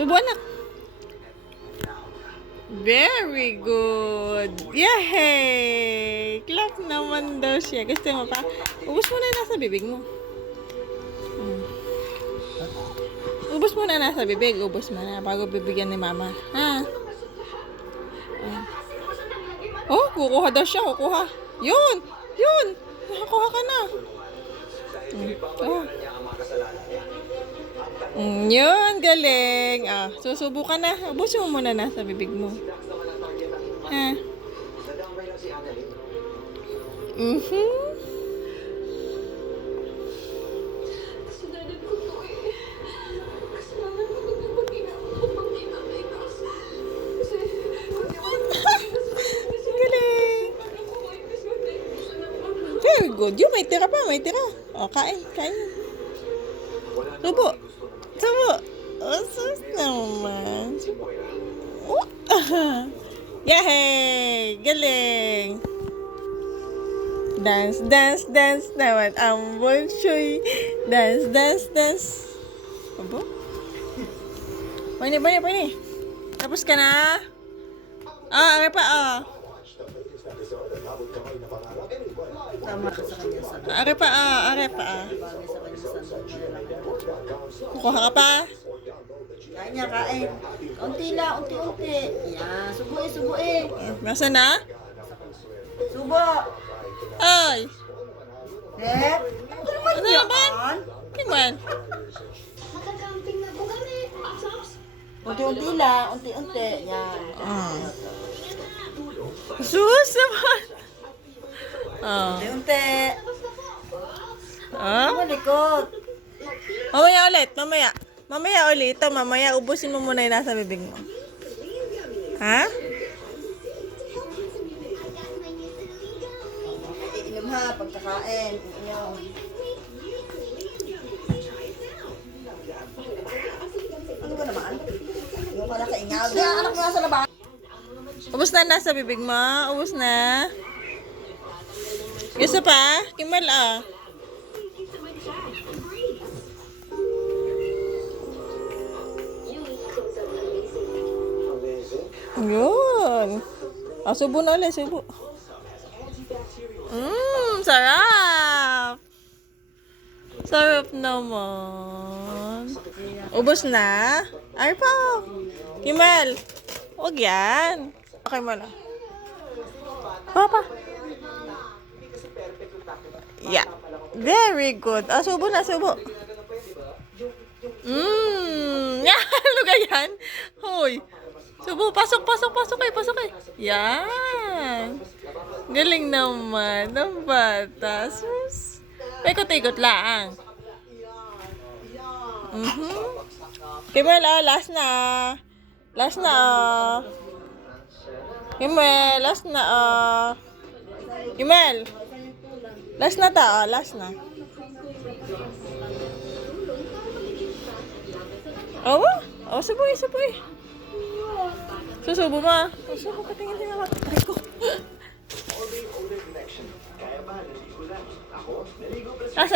Subo, anak. Very good. Yay! Clap naman daw siya. Gusto mo pa? Ubus mo na yung nasa bibig mo. Ubus mo na nasa bibig. Ubus mo na bago bibigyan ni mama. Ha? Oh, kukuha daw siya. Kukuha. Yun! Yun! Nakakuha ka na. Oh. Yun, galing. Susubukan na. Ubusin mo muna na sa bibig mo. Ha? Galing. Very good. Yun, may tira pa, may tira. Kain, kain. Subo. Subo. Sus naman. Yay! Galing! Dance, dance, dance naman. Ambol, shuy. Dance, dance, dance. Abo? Pwede. Tapos ka na? Are pa, Tama ka sa kanya sa Are pa. bagay sa kanya sa Kukuha ka pa? kain niya, kain. Unti lang, unti-unti. Yan, subo eh. Nasaan na? Subo. Ay! Dek, ano naman Ano yan? naman? Kiman? Magkakamping na po kami. Unti-unti lang, unti-unti. Yan. Sus naman! Unti-unti. Malikot. Mamaya ulit, mamaya. Mamaya ulit. Ito, mamaya ubusin mo muna yung nasa bibig mo. Ha? Iinom ha, pagkakain. Iinom. Ano ba naman? Yung pala kaingaw. Diyan, anak mo nasa labas. Ubus na nasa bibig mo. Ubus na. Gusto pa? Kimal Yun. Subo na ulit, subo. Sarap. Sarap naman. Ubos na? Ay pa. Kimal. Huwag yan. Okay mo na. Papa. Yeah. Very good. Subo na, subo. Ano ganyan? Hoy. Subo, pasok eh. Yan. Galing naman ng bata. Sus. Ikot-ikot lang. Kimal, last na. Last na, Kimal, last na, Kimal. Last na ta, last na. Suboy. Susubo mo. Susubo, patingin mama. Aray ko. Asa?